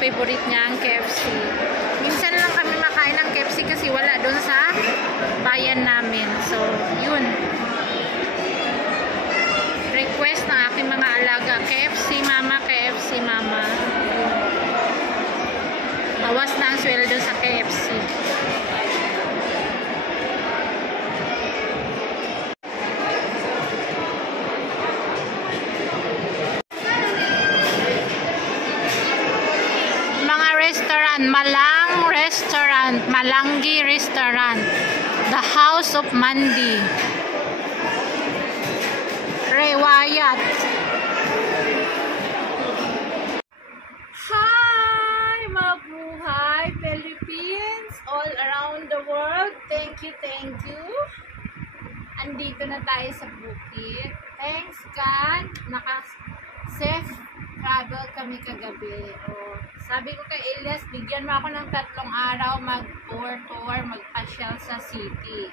favorite niya ang KFC. Minsan lang kami makain ng KFC kasi wala doon sa bayan namin. So, yun. Request ng aking mga alaga. KFC mama, KFC mama. Bawas na ang sweldo sa KFC. Malang Restaurant, Malanggi Restaurant, The House of Mandi, Rewayat. Hi, mabuhay Philippines all around the world. Thank you, thank you. Andito na tayo sa bukid. Thanks God, naka-safe travel kami kagabi. Sabi ko kay Elias, bigyan mo ako ng 3 araw mag-tour, magpasyal sa city.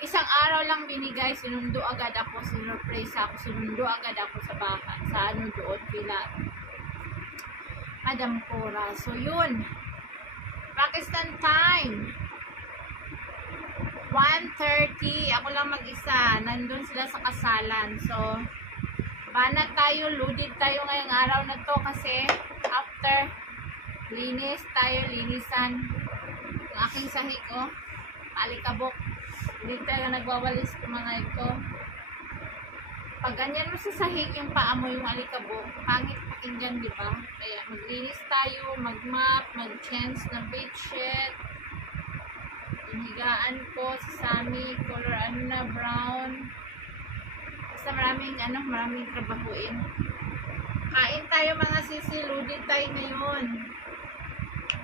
Isang araw lang binigay, sinundo agad ako, sinurprise ako, sinundo agad ako sa baka, sa ano doon, pila Madam Cora. So yun, Pakistan time, 1:30, ako lang mag-isa, nandun sila sa kasalan. So, banat tayo, loaded tayo ngayong araw na to kasi after linis tayo, linisan yung aking sahig, alikabok. Hindi tayo nagwawalis ng mga ito. Pag ganyan mo sa sahig yung paa mo, yung alikabok, pangit pakinggan, di ba? Kaya maglinis tayo, mag-mop, mag-change ng bedsheet. Yung higaan ko sa Sami, color ano na, brown. Basta maraming trabahuin. Kain tayo mga sisi, loaded tayo ngayon.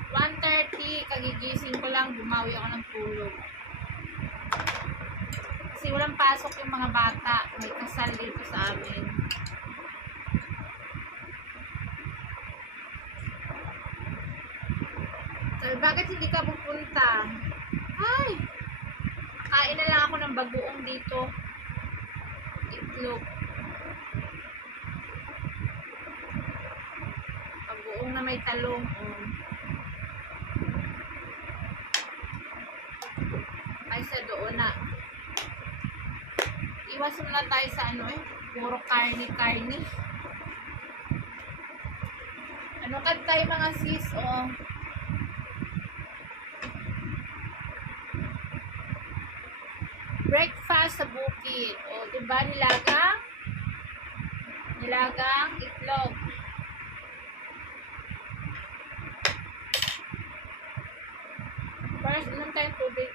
1:30, kagigising ko lang, bumawi ako ng tulog. Kasi walang pasok yung mga bata. May kasal dito sa amin. So, bakit hindi ka pupunta? Ay! Kain na lang ako ng bagoong dito. Itlog. Bagoong na may talong. Sa doon na. Iwas muna tayo sa puro karni. Kad tayo mga sis, breakfast sa bukid. Diba nilagang itlog. First, inom tayong tubig.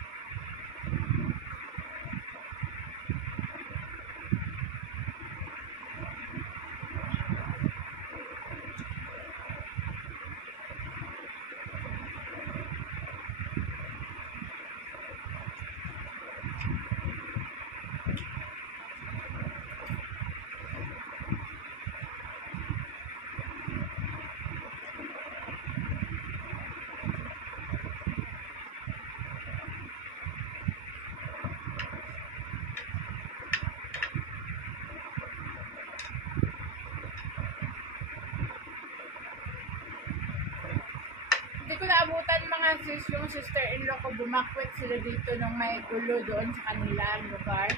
Hindi ko naabutan mga sis, yung sister-in-law ko, bumakwit sila dito nung may gulo doon sa kanilang lugar.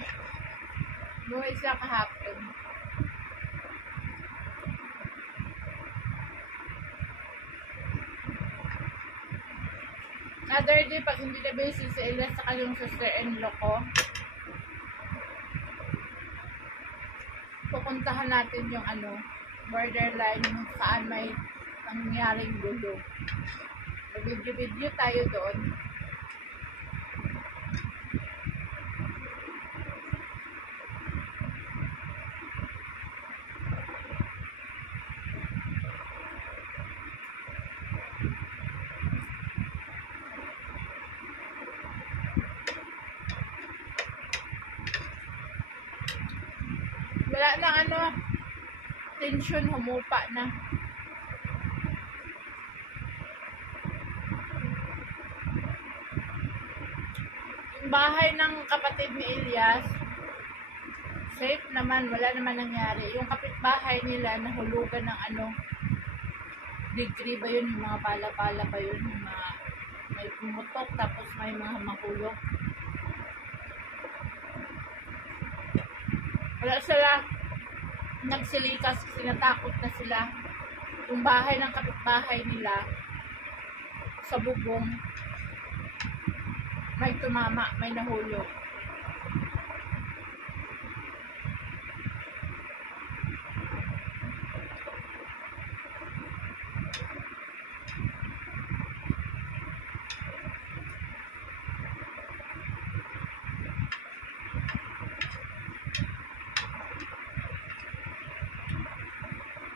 Buhay sila kahapon. Other day, pag hindi na basis sa ila sa yung sister-in-law ko, pupuntahan natin yung borderline yung saan may nangyaring gulo. Video tayo doon. Wala na tension, humupa na. Bahay ng kapatid ni Elias, safe naman, wala naman nangyari. Yung kapitbahay nila nahulugan ng degree ba yun, yung mga pala-pala ba yun, yung mga may pumutok tapos may mga mahulog. Wala sila nagsilikas kasi natakot na sila. Yung bahay ng kapitbahay nila sa bubong may tumama, may nahulog.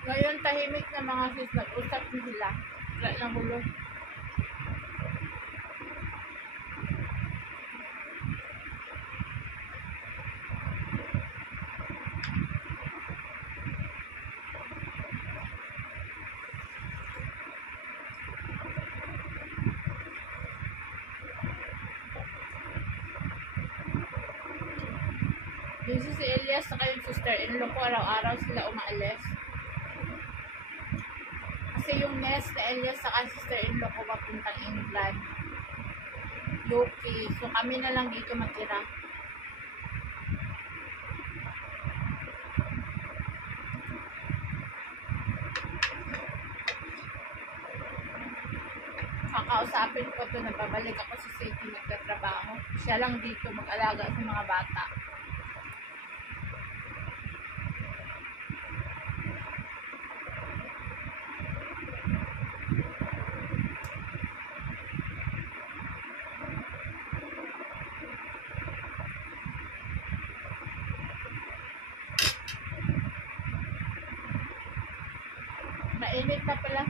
Ngayon, tahimik na mga sis, nag-usap na sila. Wala nang hulog. Busy si Elias sa kayong sister-in-law ko, araw-araw sila umaalis. Kasi yung nest na Elias sa sister-in-law ko papuntang England, UK. So kami na lang dito matira. Kakausapin ko to na babalik ako sa city nagtatrabaho. Siya lang dito mag-alaga sa mga bata. Mainit na pala.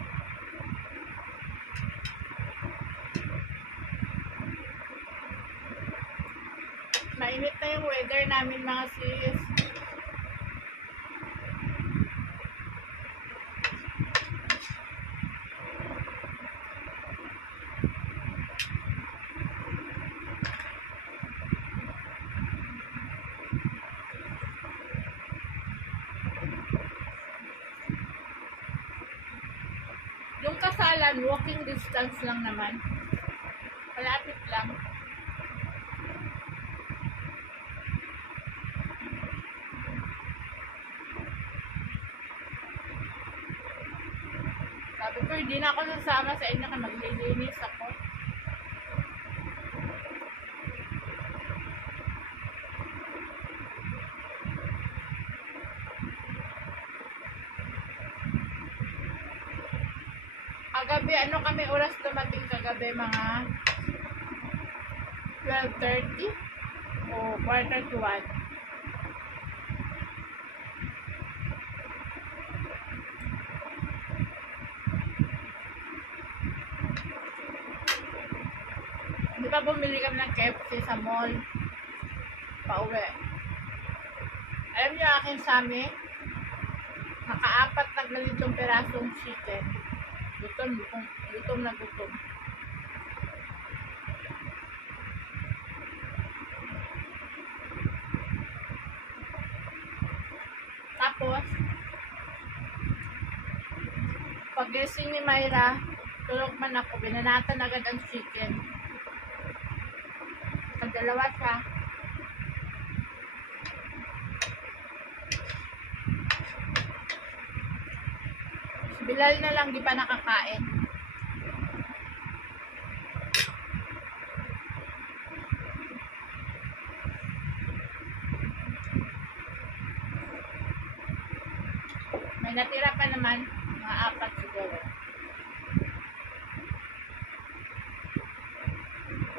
Mainit na yung weather namin mga sis. Yung kasalan, walking distance lang naman. Malapit lang. Sabi ko, hindi na ako sasama sa inyo kasi maglilinis ako. Kagabi, ano kami oras dumating kagabi? Mga 12:30 o quarter to 1. Di ba bumili kami ng KFC sa mall? Pauwi. Alam niyo aking sami? Naka-4 na ganitong perasong chicken. Gutom na gutom. Tapos, pag-gising ni Myra, tulog man ako, binanatan agad ang chicken. Pagdalawa siya. Bilal na lang, di pa nakakain. May natira pa naman, mga 4 siguro.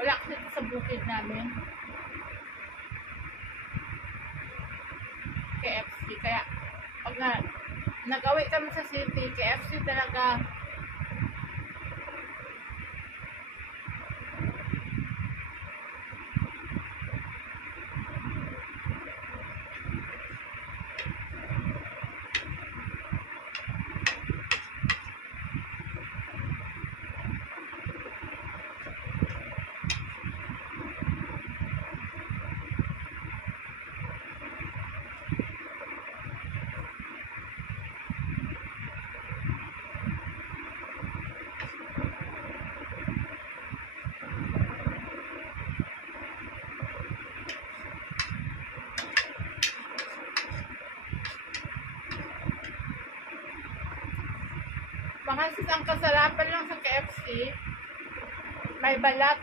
Wala kasi sa bukid namin. KFC, kaya pag nag-away kami sa city, KFC talaga. Mga ang kasarapan lang sa KFC, may balat.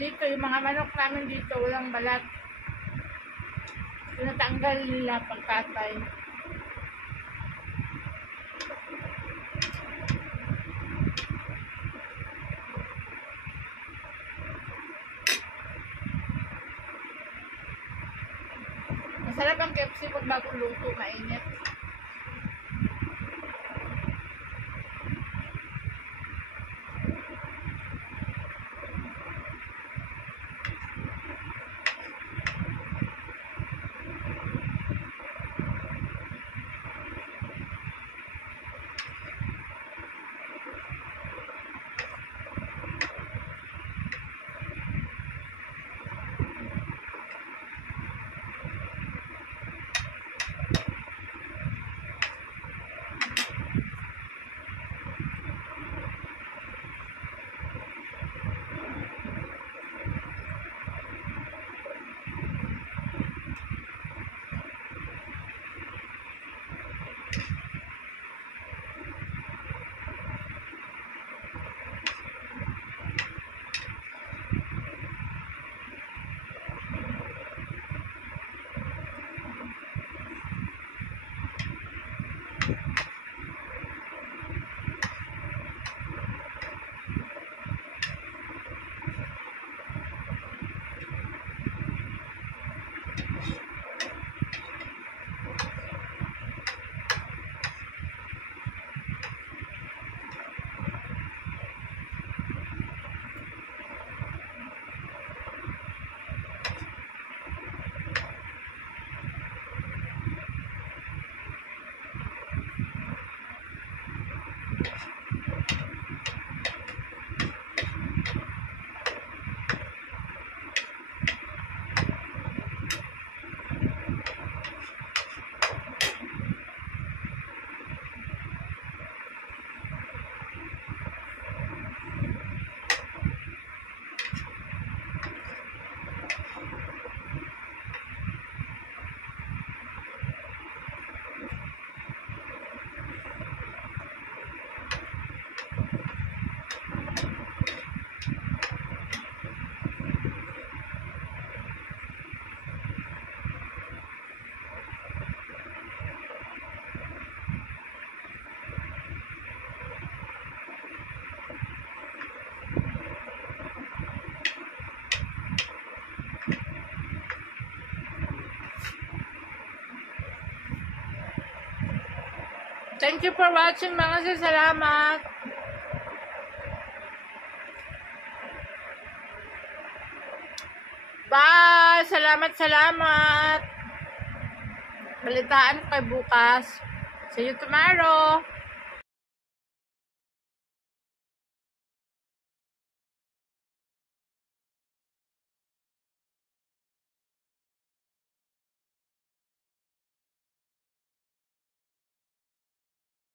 Dito, yung mga manok namin dito, walang balat. Tinatanggal nila pagkatay. Masarap ang KFC pag bagong luto, mainit. Thank you for watching, mga salamat. Bye! Salamat! Balitaan ko kayo bukas. See you tomorrow!